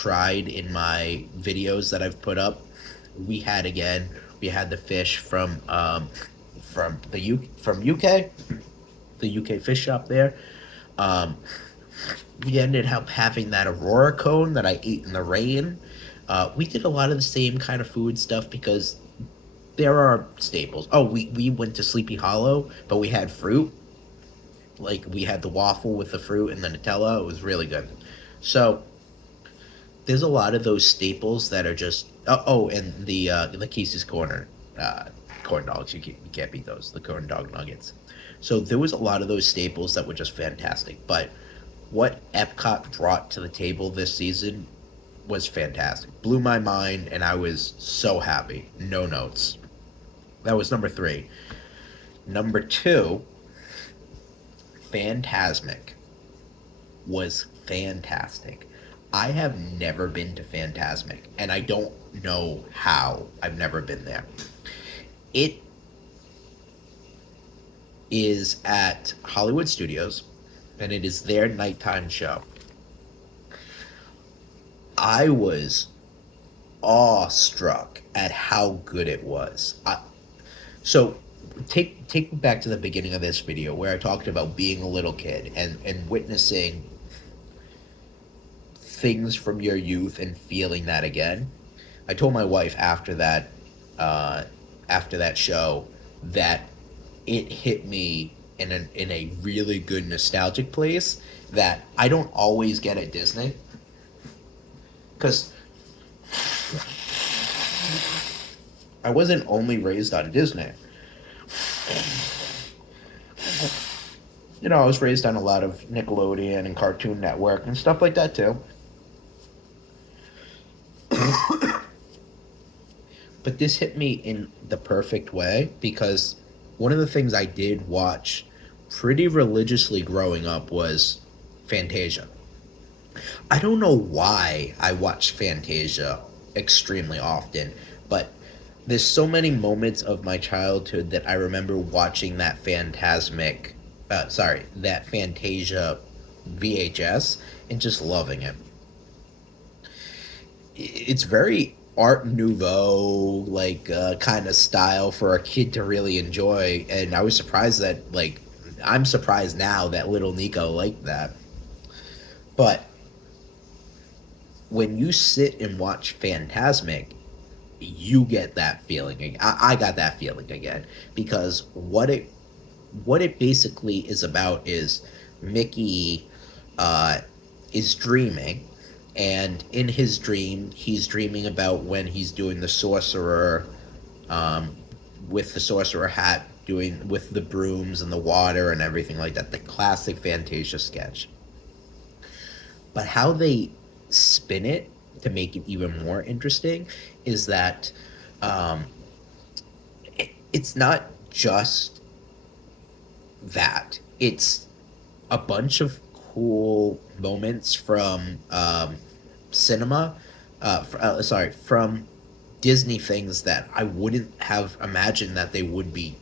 tried in my videos that I've put up. We had the fish from UK, the UK fish shop there. Um, we ended up having that Aurora cone that I ate in the rain. We did a lot of the same kind of food stuff because there are staples. Oh, we went to Sleepy Hollow, but we had fruit. Like we had the waffle with the fruit and the Nutella. It was really good. So there's a lot of those staples that are just and the Casey's Corner corn dogs. You can't beat those. The corn dog nuggets. So there was a lot of those staples that were just fantastic. But what Epcot brought to the table this season was fantastic. Blew my mind, and I was so happy. No notes. That was number three. Number two, Phantasmic was fantastic. I have never been to Phantasmic, and I don't know how I've never been there. It is at Hollywood Studios, and it is their nighttime show. I was awestruck at how good it was. So take me back to the beginning of this video where I talked about being a little kid and witnessing things from your youth and feeling that again. I told my wife after that show that it hit me in a really good nostalgic place that I don't always get at Disney. Because I wasn't only raised on Disney. You know, I was raised on a lot of Nickelodeon and Cartoon Network and stuff like that too. But this hit me in the perfect way because one of the things I did watch pretty religiously growing up was Fantasia. I don't know why I watch Fantasia extremely often, but there's so many moments of my childhood that I remember watching that Fantasia VHS and just loving it. It's very Art Nouveau, like kind of style for a kid to really enjoy, and I was surprised that I'm surprised now that little Nico liked that. But when you sit and watch Phantasmic, you get that feeling. I got that feeling again because what it basically is about is Mickey is dreaming, and in his dream, he's dreaming about when he's doing the sorcerer, with the sorcerer hat, doing with the brooms and the water and everything like that. The classic Fantasia sketch. But how they spin it to make it even more interesting is that it's not just that. It's a bunch of cool moments from cinema, from Disney things that I wouldn't have imagined that they would be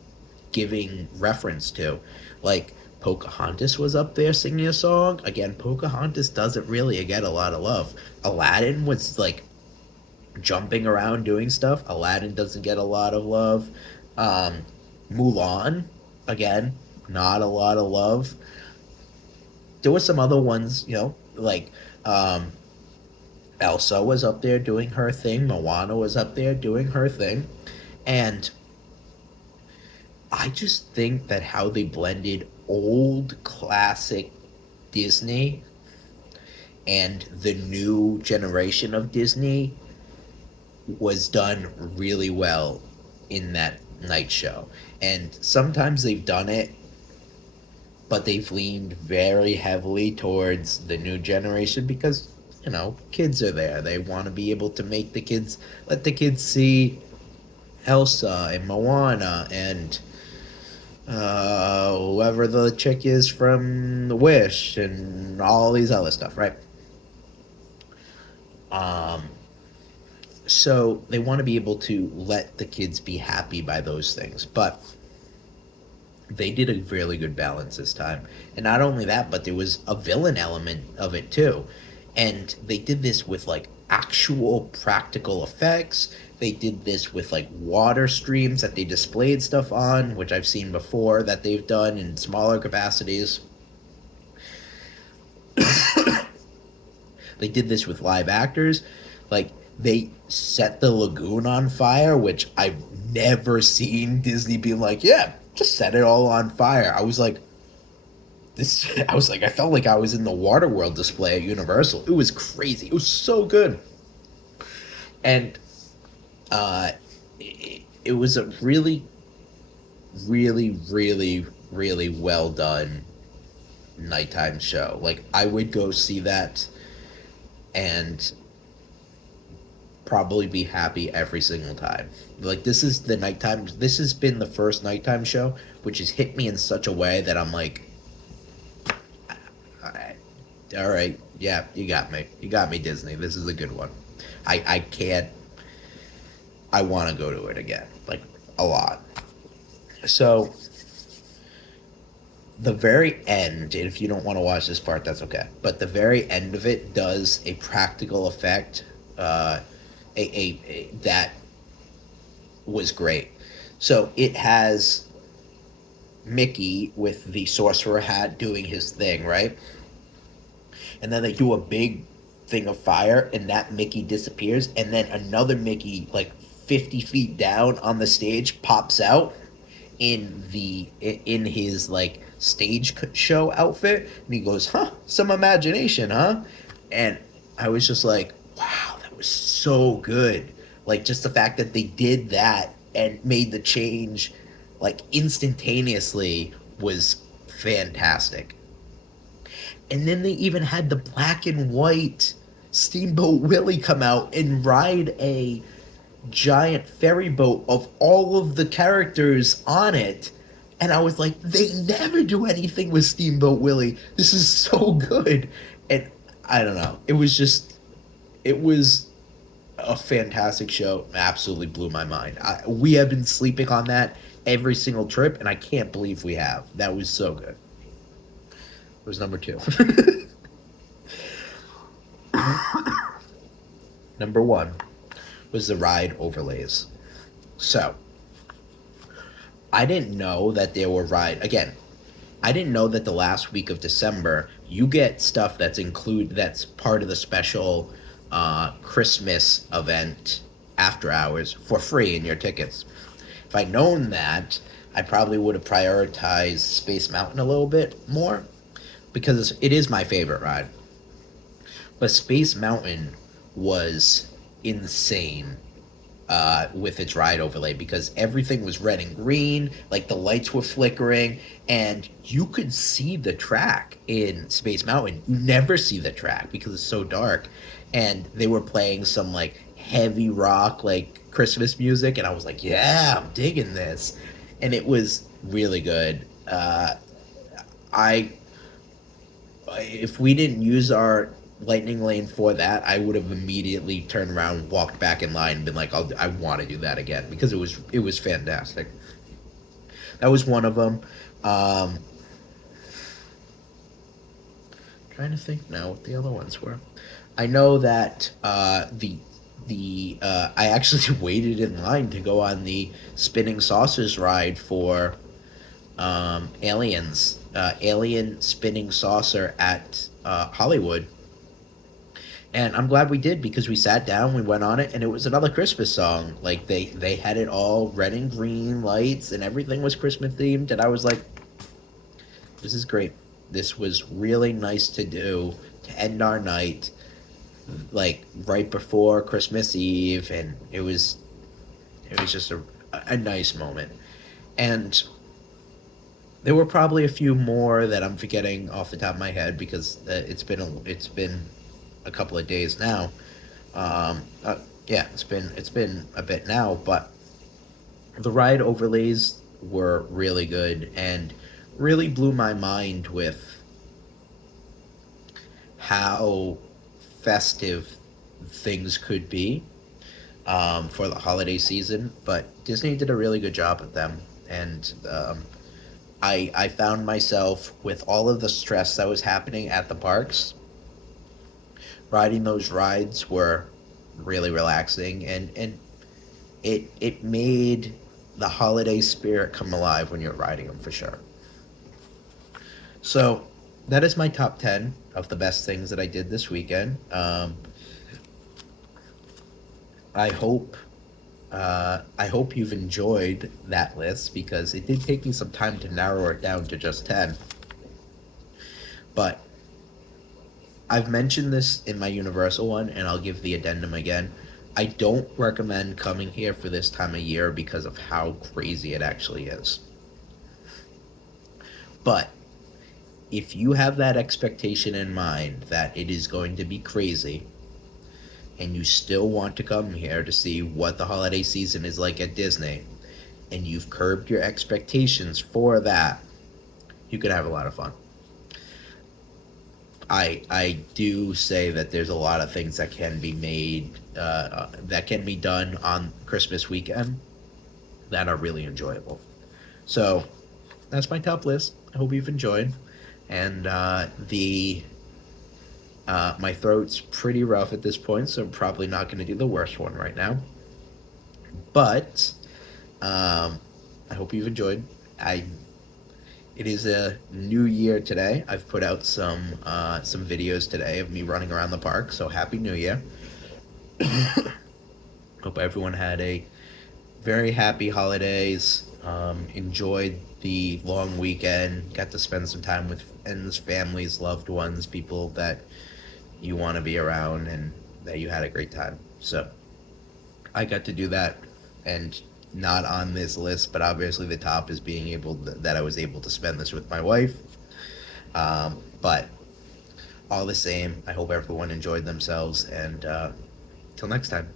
giving reference to. Like, Pocahontas was up there singing a song. Again, Pocahontas doesn't really get a lot of love. Aladdin was like jumping around doing stuff. Aladdin doesn't get a lot of love. Mulan, again, not a lot of love. There were some other ones, like Elsa was up there doing her thing. Moana was up there doing her thing. And I just think that how they blended old classic Disney and the new generation of Disney was done really well in that night show. And sometimes they've done it, but they've leaned very heavily towards the new generation because, kids are there. They want to be able to let the kids see Elsa and Moana and whoever the chick is from The Wish and all these other stuff, right? So they want to be able to let the kids be happy by those things, but they did a really good balance this time. And not only that, but there was a villain element of it too. And they did this with like actual practical effects. They did this with like water streams that they displayed stuff on, which I've seen before that they've done in smaller capacities. They did this with live actors. Like they set the lagoon on fire, which I've never seen Disney be like, yeah, just set it all on fire. I was like, this. I was like, I felt like I was in the Waterworld display at Universal. It was crazy. It was so good, and it was a really, really well done nighttime show. Like I would go see that and probably be happy every single time. Like this is the nighttime. This has been the first nighttime show, which has hit me in such a way that I'm like, all right, yeah, you got me, Disney. This is a good one. I can't. I want to go to it again, like a lot. So the very end, and if you don't want to watch this part, that's okay. But the very end of it does a practical effect, that was great. So it has Mickey with the sorcerer hat doing his thing, right? And then they do a big thing of fire, and that Mickey disappears, and then another Mickey, like 50 feet down on the stage, pops out in his like stage show outfit, and he goes, "Huh, some imagination, huh?" And I was just like, "Wow, that was so good!" Like just the fact that they did that and made the change like instantaneously was fantastic. And then they even had the black and white Steamboat Willie come out and ride a giant ferry boat of all of the characters on it. And I was like, they never do anything with Steamboat Willie. This is so good. And I don't know. It was a fantastic show. Absolutely blew my mind. We have been sleeping on that every single trip, and I can't believe we have. That was so good. It was number two. Number one was the ride overlays. So, I didn't know that there were again, I didn't know that the last week of December you get stuff that's part of the special Christmas event after hours for free in your tickets. If I'd known that, I probably would have prioritized Space Mountain a little bit more because it is my favorite ride. But Space Mountain was insane with its ride overlay because everything was red and green, like the lights were flickering, and you could see the track in Space Mountain. You never see the track because it's so dark. And they were playing some like heavy rock, like Christmas music, and I was like, yeah, I'm digging this. And it was really good. I If we didn't use our lightning lane for that, I would have immediately turned around, walked back in line, and been like, I want to do that again because it was fantastic. That was one of them. Trying to think now what the other ones were. I know that I actually waited in line to go on the spinning saucers ride for Aliens, Alien spinning saucer at Hollywood. And I'm glad we did because we sat down, we went on it, and it was another Christmas song. Like they had it all red and green lights, and everything was Christmas themed. And I was like, "This is great. This was really nice to do to end our night, like right before Christmas Eve, and it was just a nice moment." And there were probably a few more that I'm forgetting off the top of my head because it's been a couple of days now. Yeah, it's been a bit now, but the ride overlays were really good and really blew my mind with how festive things could be for the holiday season. But Disney did a really good job with them, and I found myself with all of the stress that was happening at the parks riding those rides were really relaxing, and it made the holiday spirit come alive when you're riding them for sure. So that is my top 10 of the best things that I did this weekend. I hope I hope you've enjoyed that list because it did take me some time to narrow it down to just 10. But I've mentioned this in my Universal one, and I'll give the addendum again. I don't recommend coming here for this time of year because of how crazy it actually is. But if you have that expectation in mind that it is going to be crazy, and you still want to come here to see what the holiday season is like at Disney, and you've curbed your expectations for that, you could have a lot of fun. I do say that there's a lot of things that can be made that can be done on Christmas weekend that are really enjoyable. So that's my top list. I hope you've enjoyed. And the my throat's pretty rough at this point, so I'm probably not going to do the worst one right now. But I hope you've enjoyed. I It is a new year today. I've put out some videos today of me running around the park. So happy New Year! Hope everyone had a very happy holidays. Enjoyed the long weekend. Got to spend some time with friends, families, loved ones, people that you want to be around, and that you had a great time. So I got to do that, and not on this list, but obviously the top is being that I was able to spend this with my wife. But all the same, I hope everyone enjoyed themselves, and till next time.